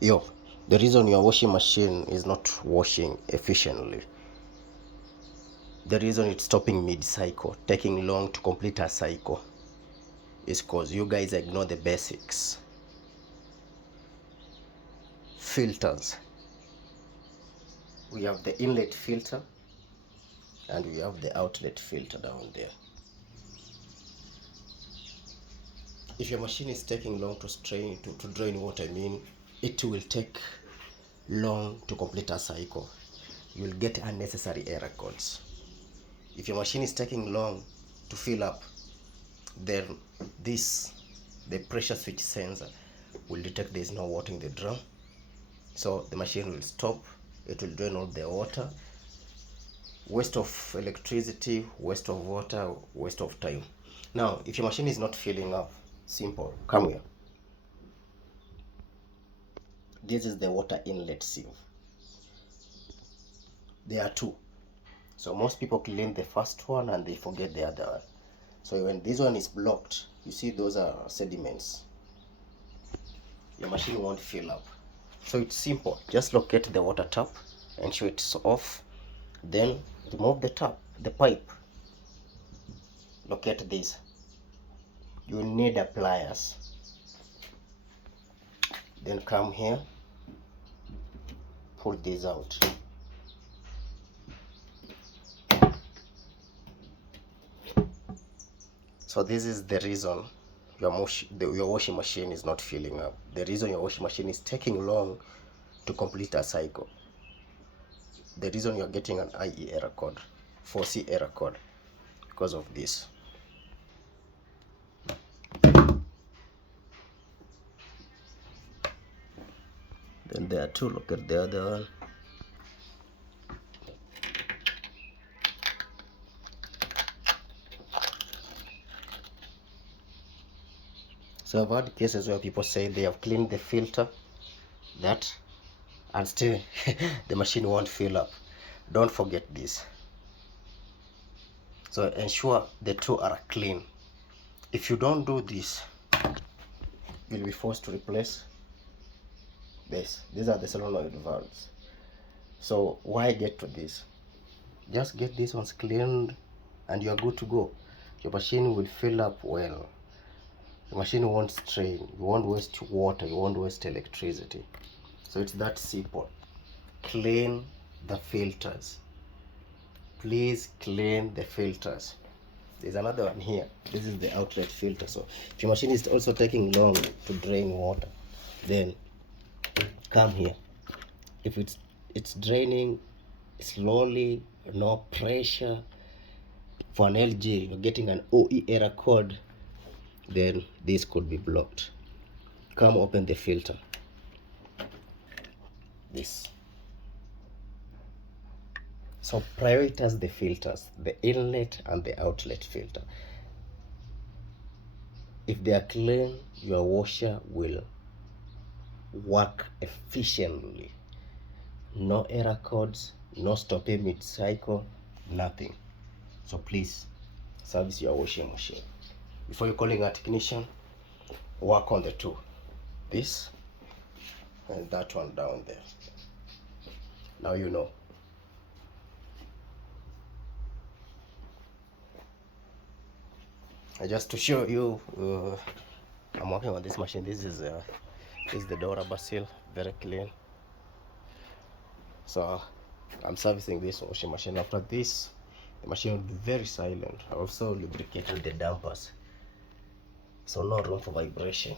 Yo, the reason your washing machine is not washing efficiently, the reason it's stopping mid-cycle, taking long to complete a cycle, is because you guys ignore the basics. Filters. We have the inlet filter and we have the outlet filter down there. If your machine is taking long to drain water, it will take long to complete a cycle. You will get unnecessary error codes. If your machine is taking long to fill up, then the pressure switch sensor will detect there is no water in the drum, so the machine will stop. It will drain all the water. Waste of electricity, waste of water, waste of time. Now if your machine is not filling up, simple, come here. This is the water inlet sieve. There are two, so most people clean the first one and they forget the other one. So when this one is blocked, you see those are sediments, your machine won't fill up. So it's simple, just locate the water tap, ensure it's off, then remove the pipe, locate this. You will need a pliers, then come here, pull this out. So this is the reason your washing machine is not filling up. The reason your washing machine is taking long to complete a cycle. The reason you're getting an IE error code, 4C error code, because of this. Then there are two, look at the other one. So I've had cases where people say they have cleaned the filter, and still the machine won't fill up. Don't forget this. So ensure the two are clean. If you don't do this, you'll be forced to replace this. These are the solenoid valves. So why get to this? Just get these ones cleaned and you're good to go. Your machine will fill up well. The machine won't strain, you won't waste water, you won't waste electricity. So it's that simple. Clean the filters. Please clean the filters. There's another one here. This is the outlet filter. So if your machine is also taking long to drain water, then come here. If it's draining slowly, no pressure, for an LG you're getting an OE error code, then this could be blocked. Come open the filter. This. So prioritize the filters, the inlet and the outlet filter. If they are clean, your washer will work efficiently. No error codes, no stopping mid-cycle, nothing. So please service your washing machine. Before you're calling a technician, work on the two. This and that one down there. Now you know. Just to show you, I'm working on this machine. This is the Dora Basil, very clean. So I'm servicing this washing machine. After this, the machine will be very silent. I also lubricated the dampers, so no room for vibration.